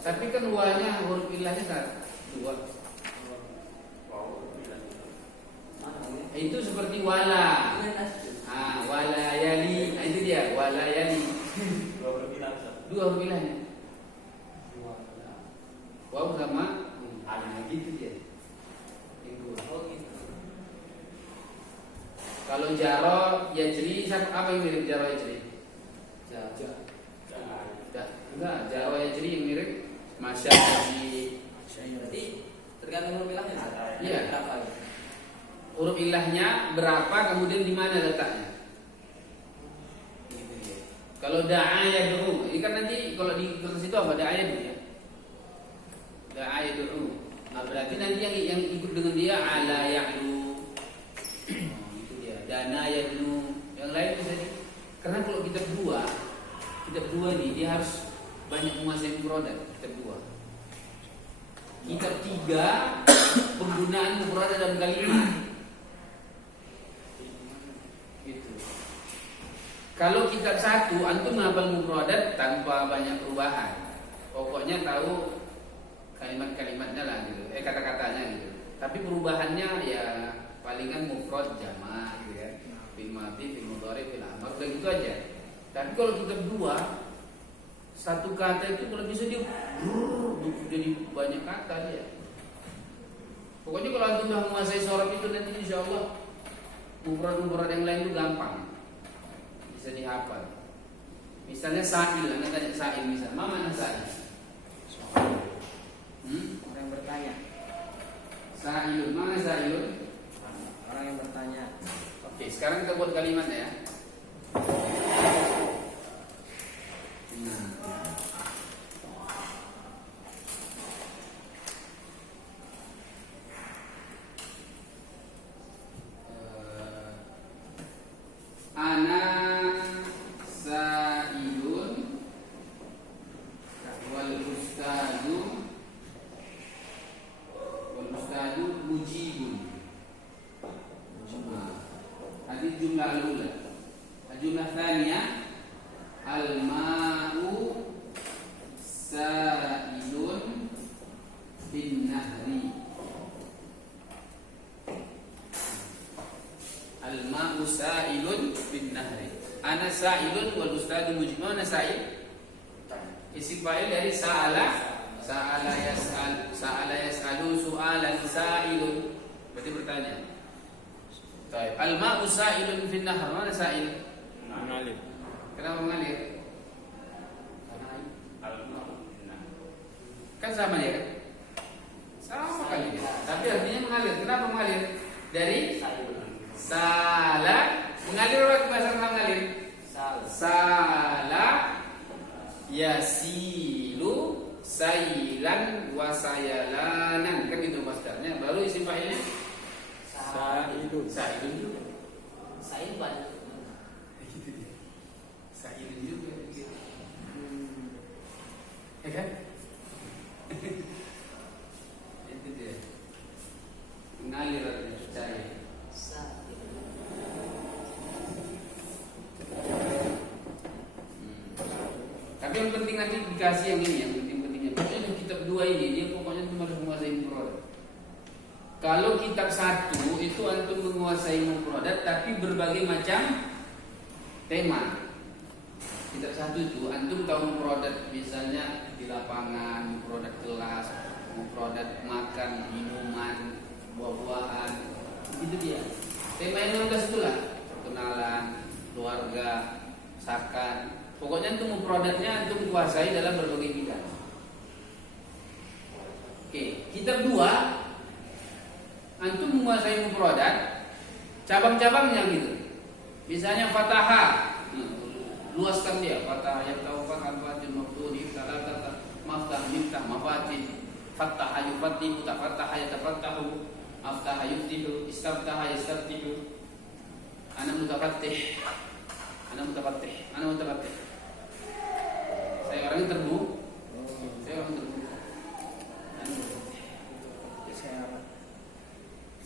Tapi kan wanya huruf ilahnya kan dua. Itu seperti wala. Wala yali. Itu dia, wala yali. Dua huruf ilahnya. Waw sama gitu dia. Kalau jaro yajri, apa yang mirip jaro yajri? Enggak, jaro yajri yang mirip masya yajri. Berarti tergantung huruf ilahnya. Iya. Berapa? Huruf ilahnya berapa, kemudian di mana letaknya? Kalau da'a yad'u, ini kan nanti kalau di kertas itu apa? Da'a yad'u ya. Da'a yad'u. Nah, berarti nanti yang ikut dengan dia ala ya'lu. Itu dia. Dana yad'u. Yang lain bisa di. Karena kalau kitab dua nih dia harus banyak menguasai mufradat. Kitab dua. Kitab tiga penggunaan mufradat dalam kalimat. Gitu. Kalau kitab satu antum menghafal mufradat tanpa banyak perubahan. Pokoknya tahu kalimat-kalimatnya lah gitu. Kata-katanya gitu. Tapi perubahannya ya palingan mufrad jamak gitu ya. Fil madhi, fil mudhari, fil amr, udah gitu aja. Tapi kalau kitab dua satu kata itu kalau bisa dia jadi banyak kata dia. Pokoknya kalau antum sudah menguasai sorab itu nanti insya Allah mufrad-mufrad yang lain itu gampang bisa dihafal. Misalnya sa'il, anda tanya sa'il misalnya, mana sa'il? Orang yang bertanya. Sa'ilun, mana sa'ilun? Orang yang bertanya. Oke, sekarang kita buat kalimatnya ya. Ana sa'ilun wal ustadu mujibun. Hadis jumlah al-ula. Jumlah tsaniyah al-ma'u sa'ilun bin nahri. Al-ma'u sa'ilun bin nahri. Ana sa'ilun wal ustadu mujibun. Ana sa'il isim fa'il dari sa'ala. Sa'ala yas'alu su'alan sa'ilun. Berarti bertanya. Baik. Al-ma'u sa'ilun bin nahr. Mana sa'il? Mengalir. Kenapa mengalir? Kan sama ya kan? Sama kali ya. Tapi artinya mengalir. Kenapa mengalir? Dari sala. Mengalir apa bahasa mengalir? Sala yasilu sailan wasayalanan. Kan itu masdarnya. Baru isim fa'ilnya Sa'ilun. sa'ilun juga. Saya banyak. Sa'ilun juga. Ya kan? Itu dia. Mengalir artinya percaya. Tapi yang penting nanti dikasih yang ini, yang penting-pentingnya. Pokoknya di kitab dua ini dia pokoknya cuma harus menguasai mufradat. Kalau kitab satu itu antum menguasai mufradat tapi berbagai macam tema. Kitab satu itu antum tahu mufradat misalnya di lapangan, mufradat kelas, mufradat makan, minuman, buah-buahan. Itu dia. Tema yang 16 itulah perkenalan, keluarga, sakan. Pokoknya antum mufradatnya antum kuasai dalam berbagai bidang. Oke, kitab 2 antum menguasai mufradat cabang-cabangnya gitu. Misalnya fataha, luaskan dia. Fataha yang tawafat al-fatil maftuni salatata maftah miftah mafatih. Fataha yufatihu tafataha yatafattahu aftaha yuftihu istabtaha yastabtihu. Ana mutafattih. Ana mutafattih. Saya orangnya terbuka. Saya orang terbuka.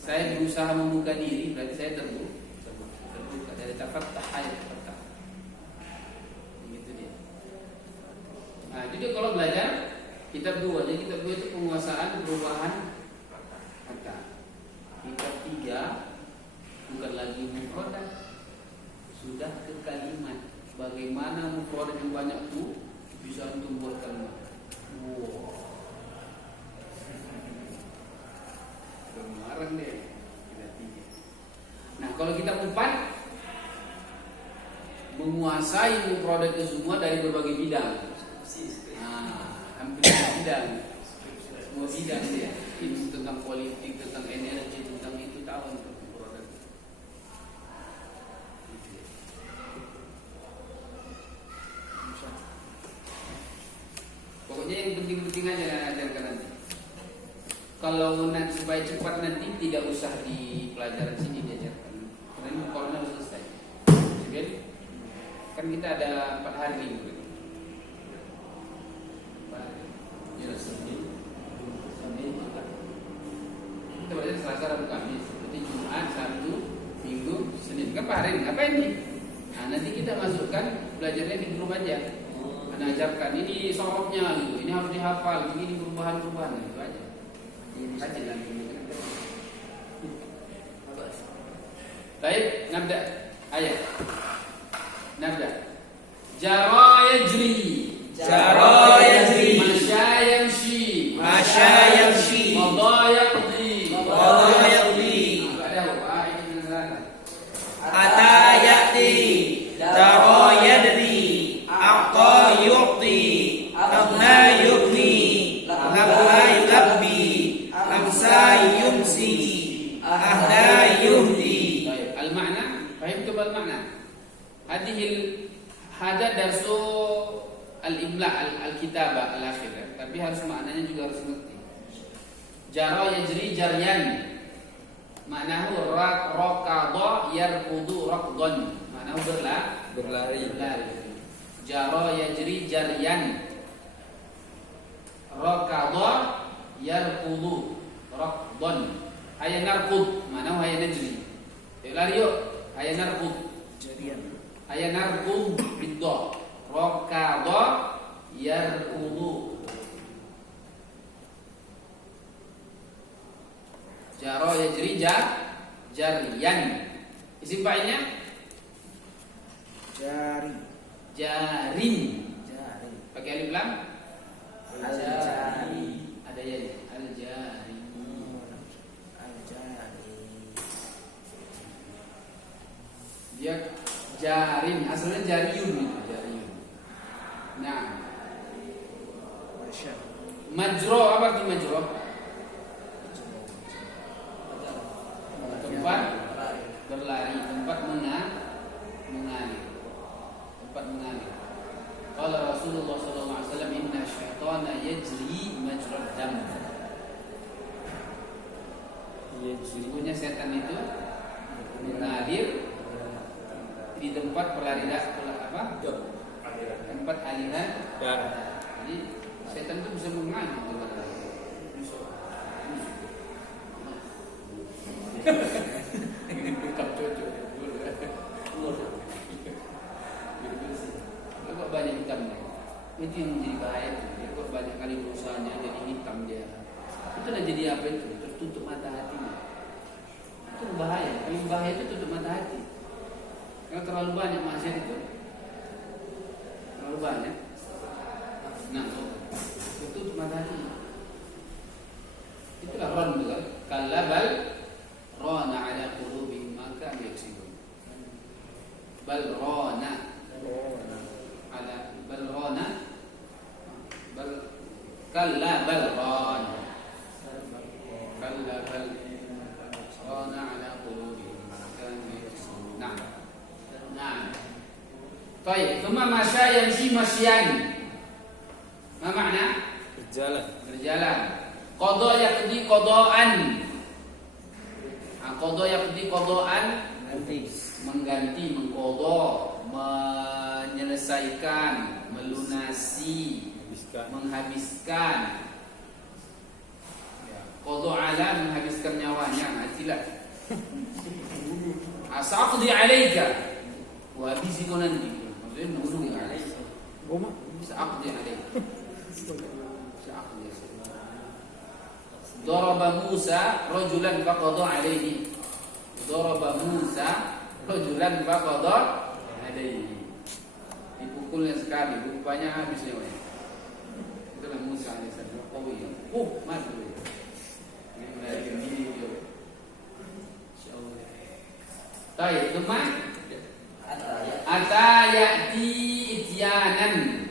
Saya berusaha membuka diri, berarti saya terbuka dari tafattah ya tafattah. Begitu dia. Nah, itu dia kalau belajar Kitab 2. Jadi kitab 2 itu penguasaan perubahan kata. Kitab 3 bukan lagi mufradat, sudah ke kalimat. Bagaimana mufradat yang banyak itu bisa untuk buat kalimat. Wow. Kemarin deh. Kitab 3. Nah, kalau kitab 4 menguasai mufradat itu semua dari berbagai bidang. Hampir semua bidang. Semua bidang dia. Ilmu tentang politik, tentang energi, tentang itu tahu untuk mufradat. Pokoknya yang penting-penting aja ajarkan nanti. Kalau nanti supaya cepat nanti tidak usah di pelajaran sini diajarkan. Karena kalau sudah selesai. Jadi kan kita ada 4 hari minggu. Ya, Senin, Jumat. Kita belajar Selasa, Rabu, Kamis. Berarti Jumat, Sabtu, Minggu, Senin. Kan hari ini? Apa ini? Nah, nanti kita masukkan belajarnya di grup aja. Anda ajarkan ini sorotnya gitu. Ini harus dihafal. Ini perubahan-perubahan itu aja. Ini saja lagi. Baik, nabda ayat. Nabda. Jara yajri. Jara yajri. Masya yamshi. Masya yamshi. Qada yaqdi. Qada yaqdi. Ata ya'ti. Jara yadri. Aqta yu'ti. Aghna yughni. Labba yulabbi. Amsa yumsi. Ahda yuhdi. Baik, al-makna. Fahimtum al-makna? Hada darsu al-imla al-kitabah al-akhir. Tapi harus maknanya juga harus ngerti. Jara yajri jaryan. Maknahu raqada yarqudu raqdan. Maknahu berlari. Jara yajri jaryan. Raqada yarqudu raqdan. Hayya narqud. Maknahu hayya najri. Yuk lari yuk. Hayya narqud. Ayat narqud bidda. Raqada yarqudu. Jara yajri jariyan. Isim fa'ilnya jarin. Pakai alif lam. Al-jari. Ada ya al-jari. Dia jarin, asalnya jariyun itu, jariyun. Nah, majro apa arti majro? Tempat berlari, tempat mengalir. Tempat mengalir. Qala Rasulullah sallallahu alaihi wasallam, inna syaitana yajri majrad dam. Sesungguhnya setan itu mengalir di tempat tempat aliran darah. Jadi setan itu bisa mengalir di tempat lain. Kok banyak hitamnya? Itu yang menjadi bahaya itu. Dia kok banyak kali berusahanya jadi hitam dia. Itu lah jadi apa itu? Tertutup mata hatinya. Itu bahaya. Paling bahaya itu tutup mata hati. Kalau terlalu banyak maksiat itu, terlalu banyak. Nah, tutup mata hati. Itulah ron itu kan. Kalabal rona ala qulubihim maka yaksibun. Bal rona ala bal rona bal kalla bal rona kalla bal rona ala qulubihim maka yaksibun. Nah. Baik, thumma masya yamshi masyan. Ma makna? Berjalan. Qada yaqdi qadaan. Qada yaqdi qadaan mengganti, mengqada, menyelesaikan, melunasi, menghabiskan. Qada ala menghabiskan nyawanya, tidak. Asaqdi alaika. Habisi kau nanti. Maksudnya mengurugi alaika. Bisa aqdi alaika. Daraba Musa rajulan faqada alaihi. Daraba Musa rajulan faqada alaihi. Dipukulnya sekali, rupanya habis nyawa. Itulah Musa alaihissalam. Mati. Ini menarik ini dia. Baik, teman. Atayati ityanan.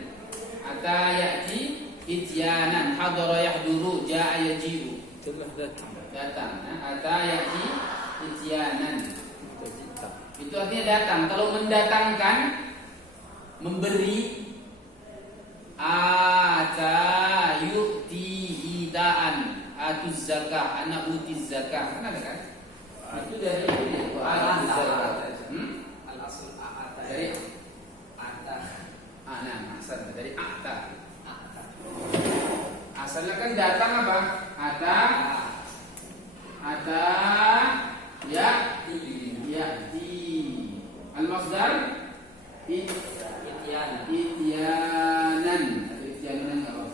Atayati ityanan. Hadara yahduru, ja'a yaji'u. Telah datang. Datang. Atayati ityanan. Cita. Itu artinya datang. Kalau mendatangkan, memberi. Ata yu'ti itaan. Atuz zakah. Ana utiz zakah. Kan ada kan? Itu dari atuz zakah. Al-asl a'ata. Dari a'ata. asal dari ata. Asalnya kan datang apa? Ata ya di al-masdar ityanan atau ityanan apa?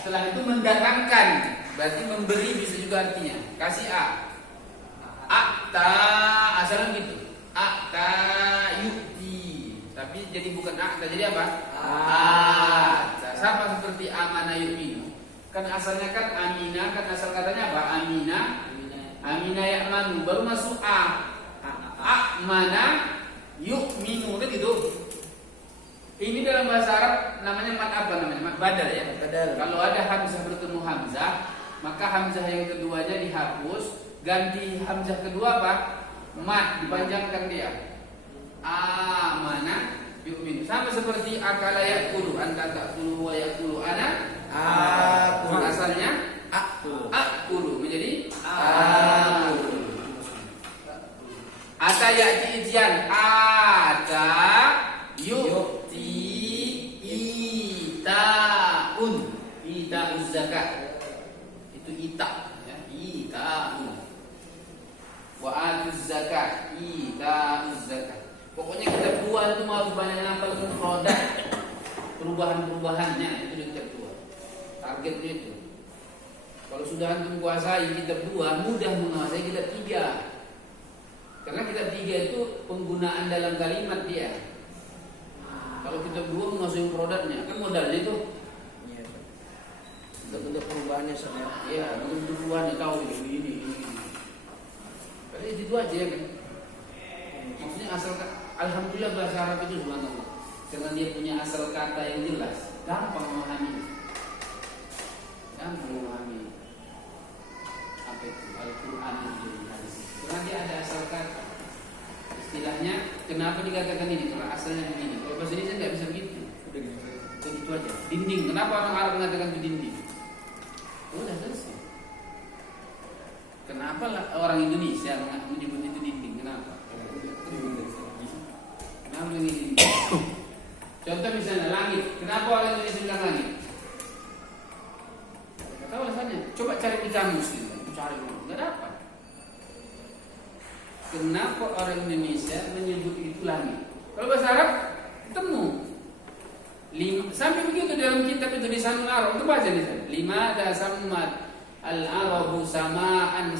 Setelah itu mendatangkan, berarti memberi bisa juga artinya. Kasih akta asalnya gitu. Akta yukti, tapi jadi bukan akta, jadi apa? Akta. Sama seperti amana yu'minu. Kan asalnya kan amina, kan asal katanya apa? Amina ya'manu, baru masuk amana yu'minu, kan gitu. Ini dalam bahasa Arab namanya mat apa namanya? Mat badal ya. Kalau ada hamzah bertemu hamzah, maka hamzah yang keduanya dihapus, ganti hamzah kedua apa? Mat, dipanjangkan dia. Amana yu'minu. Sama seperti akala ya'kulu, anta ta'kulu wa ya'kulu ana. Asalnya akulu menjadi akulu. Ata ya'ti ityan. Ata yu'ti ita'un. Ita'uz zakat. Itu ita ya. Ita'un. Wa atuz zakat. Ita'uz zakat. Pokoknya kita buat itu harus banyak nambah produk. Perubahan-perubahannya itu kita buat. Targetnya itu. Kalau sudah antum kuasai kitab 2, mudah menguasai kitab 3. Karena kitab 3 itu penggunaan dalam kalimat dia. Kalau kitab 2 menguasai produknya, kan modalnya itu. Iya. Bentuk perubahannya sebenarnya. Iya, bentuk perubahannya tahu ini. Tapi itu aja ya kan. Maksudnya asal alhamdulillah bahasa Arab itu subhanallah. Karena dia punya asal kata yang jelas, gampang memahami. Apa itu Al-Quran itu hadis. Karena dia ada asal kata. Istilahnya kenapa dikatakan ini? Karena asalnya begini. Kalau bahasa Indonesia nggak bisa begitu. Begitu aja. Dinding. Kenapa orang Arab mengatakan itu dinding? Udah selesai. Kenapa orang Indonesia menyebut itu dinding? Kenapa? Kenapa ini dinding? Contoh misalnya langit. Kenapa orang Indonesia bilang langit? Tahu alasannya? Coba cari di kamus gitu. Cari dulu, nggak dapat. Kenapa orang Indonesia menyebut itu langit? Kalau bahasa Arab ketemu. Sampai begitu dalam kitab itu di Sanul Arab itu baca di sana. 5 dasammat al-arabu samaan.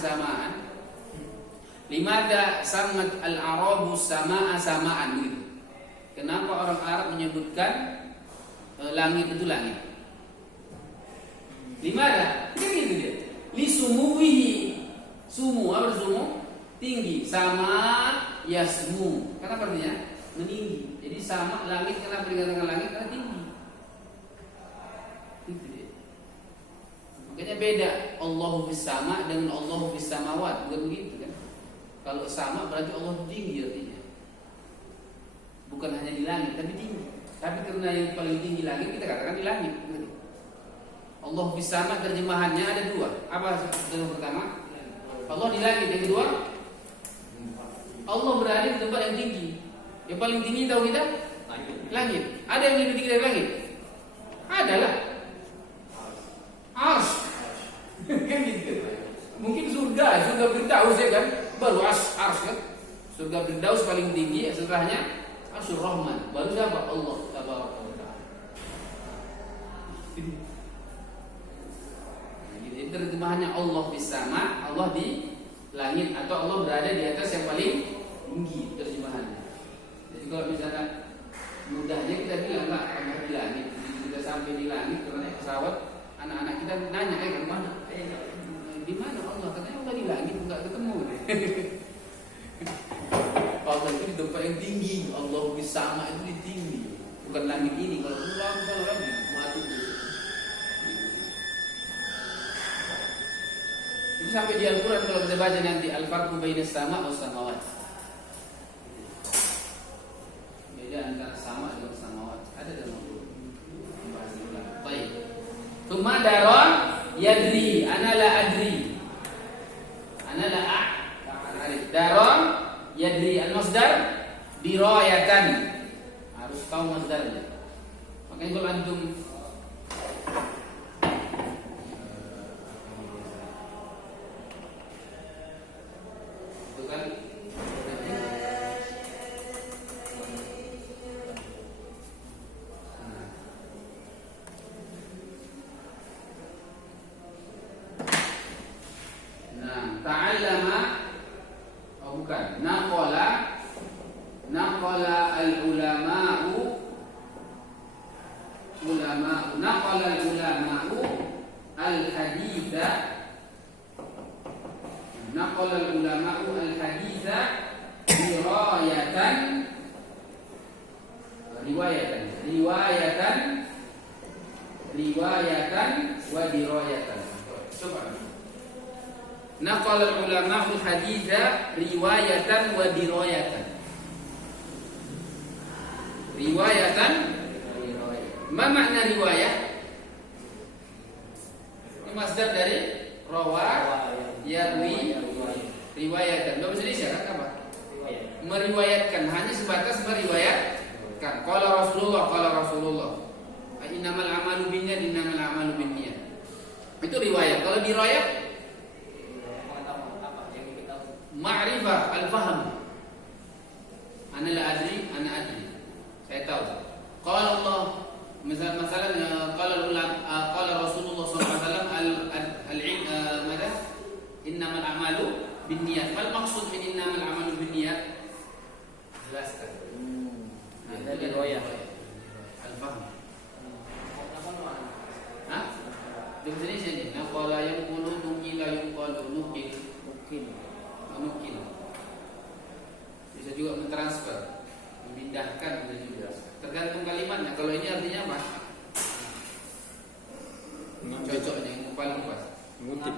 5 dasammat al-arabu samaan gitu. Kenapa orang Arab menyebutkan langit itu langit? 5 ada, gitu dia. Li sumuwihi, sumu apa sumu? Tinggi. Sama yasmu. Kenapa artinya? Meninggi. Jadi sama langit kenapa dikatakan langit? Karena tinggi. Itu dia. Makanya beda Allahu fis sama dengan Allahu fis samawat, bukan begitu kan? Kalau sama berarti Allah tinggi artinya. Bukan hanya di langit, tapi tinggi. Tapi karena yang paling tinggi langit kita katakan di langit. Allah fis sama terjemahannya ada 2. Apa terjemahan pertama? Allah di langit. Yang kedua, Allah berada di tempat yang tinggi. Yang paling tinggi tahu kita? Langit. Ada yang lebih tinggi dari langit? Adalah Ars. Kan gitu. Mungkin surga Firdaus ya kan? Baru Ars kan? Surga Firdaus paling tinggi, setelahnya Arsyur Rahman. Baru siapa? Allah tabaraka wa taala. Jadi terjemahannya Allah di sama, Allah di langit, atau Allah berada di atas yang paling tinggi, terjemahannya. Jadi kalau misalkan mudahnya kita bilang lah Allah di langit, begitu kita sampai di langit karena pesawat, anak-anak kita nanya kemana? Di mana Allah? Katanya Allah di langit, nggak ketemu. Allah itu di tempat yang tinggi, Allah di sama itu di tinggi, bukan langit ini. Kalau pulang mati. Itu sampai di Al-Quran kalau kita baca nanti al-farqu bainas sama wa samawat. Beda antara sama dengan samawat. Ada dalam Al-Quran. Bahasa ulang. Baik. Tsumma daron yadri, ana la adri. Ana la a'rif. Daron yadri, al-masdar dirayatan. Harus tahu masdarnya. Makanya kalau antum ta'allama, oh bukan, naqala al-ulama'u naqala al-ulama'u al-haditha naqala al-ulama'u al-haditha riwayatan wa dirayatan. Coba. Naqala al-ulama'u al-haditha riwayatan wa dirayatan. Riwayatan, ma makna riwayah? Ini masdar dari rawa, yarwi, riwayatan. Dalam bahasa Indonesia kan apa? Meriwayatkan, hanya sebatas meriwayatkan. Qala Rasulullah. Innamal a'malu binniyat, innamal a'malu binniyat. Itu riwayat. Kalau dirayat ma'rifah, al-fahm. Ana la adri, ana adri. Saya tahu. Qala Allah, misalnya qala Rasulullah SAW al-ilm innamal a'malu binniyat. Mal maksud min innamal a'malu binniyat? Jelaskan. Ada riwayat. Al-fahm. Hah? Di Indonesia ni, naqala yanqulu nukila yuqalu nukil. Bisa juga mentransfer, memindahkan, bisa juga. Tergantung kalimatnya. Kalau ini artinya apa? Cocoknya yang paling pas. Mengutip.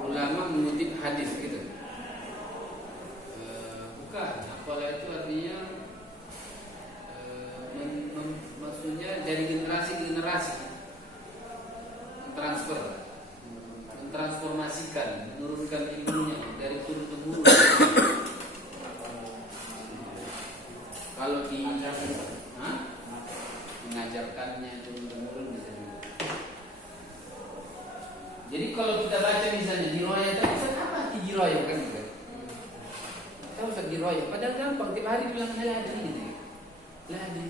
Ulama mengutip hadis gitu. Bukan. Apalah itu artinya maksudnya dari generasi ke generasi, mentransformasikan, menurunkan ilmunya dari turun temurun. Kalau mengajarkannya turun temurun bisa juga. Jadi kalau kita baca misalnya diroyah, Ustaz apa arti diroyah kan gitu? Kita Ustaz diroyah, padahal gampang, tiap hari bilang la adri gitu. La adri.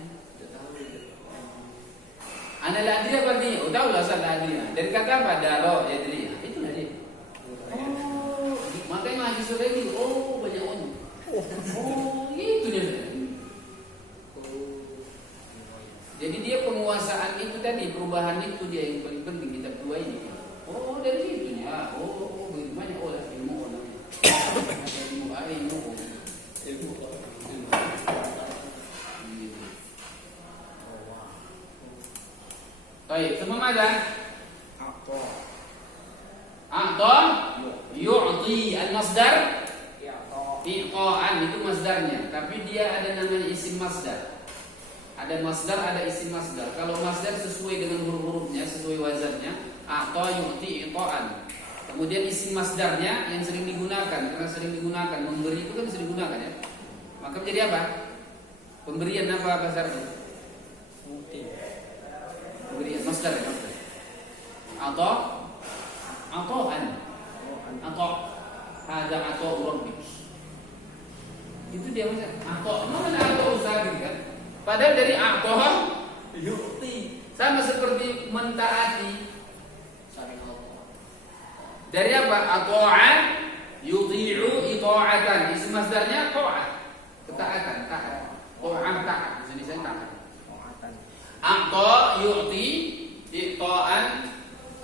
Ana la adri apa artinya? Oh tahu lah Ustaz la adri. Dari kata apa? Daro adri. Itulah dia. Oh, makanya mahasiswa ini banyak on. Itu dia. Jadi dia penguasaan itu tadi, perubahan itu dia yang paling penting kita dua ini. Dari situnya. Bagaimana ilmu namanya. Ilmu. Baik, semua mana? A'ta yu'ti al-masdar i'ta'an itu masdarnya, tapi dia ada namanya isim masdar. Ada masdar, ada isim masdar. Kalau masdar sesuai dengan huruf-hurufnya, sesuai wazannya, a'ta yu'ti i'ta'an. Kemudian isim masdarnya yang sering digunakan, karena sering digunakan, memberi itu kan sering digunakan ya. Maka menjadi apa? Pemberian apa bahasa Arab? Pemberian masdar ya, masdar. Ata'an. Hada ata'u rabbik. Itu dia macam ata'. Mana ada usaha gitu kan? Padahal dari a'toh Yu'ti. sama seperti mentaati. Saling ngomong. Dari apa? Ato'a yuti'u ita'atan. Isim masdarnya ta'ah. Ketaatan, taat. Ta'ah taat. Di sini saya taat. Mu'atan. A'ta yu'ti ita'an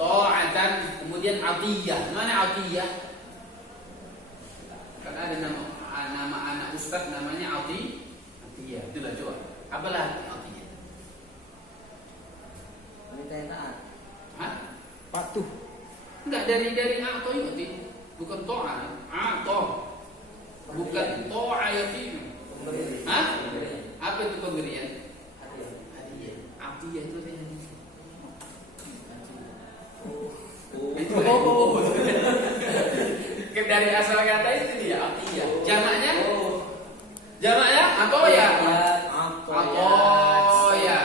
ta'atan. Kemudian atiyah. Mana atiyah? Kan ada nama anak ustaz namanya Atiyah. Itulah coba. Apalah Atiyah? Minta yang taat. Hah? Patuh. Enggak dari a'ta yu'ti. Bukan ta'ah. A'ta. Bukan ta'ah yu'ti. Pemberi. Hah? Pemberi. Apa itu pemberian? Hadiah. Hadiah. Atiyah itu dia. Oh. Dari asal kata itu dia Atiyah. Jamaknya? Oh. Jamaknya atoya. Atoya. Atoya.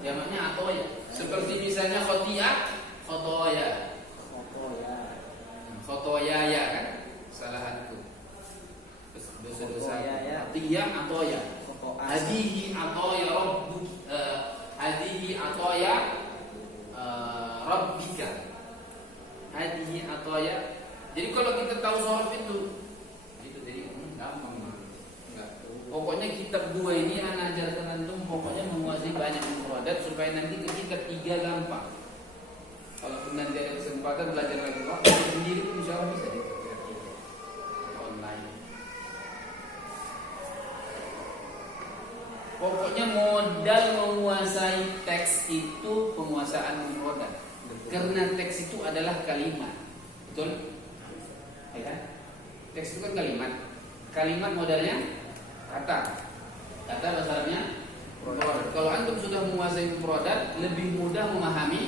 Jamaknya atoya. Seperti misalnya khoti'ah, khotoya. Atoya. Khotoya ya kan? Kesalahanku. Dosa-dosa. Khotoya. Atiyah atoya. Khotoas. Hadihi atoya rabbuk. Hadihi atoya rabbika. Hadihi atoya. Jadi kalau kita tahu sorof itu jadi gampang mah. Enggak. Pokoknya kitab 2 ini anak ajarkan antum pokoknya menguasai banyak mufradat supaya nanti ketika 3 gampang. Kalau nanti ada kesempatan belajar lagi waktu sendiri pun insya Allah bisa dikerjakan online. Pokoknya modal menguasai teks itu penguasaan mufradat. Karena teks itu adalah kalimat. Betul? Ya kan? Teks itu kan kalimat. Kalimat modalnya kata. Kata bahasa Arabnya mufradat. Kalau antum sudah menguasai mufradat, lebih mudah memahami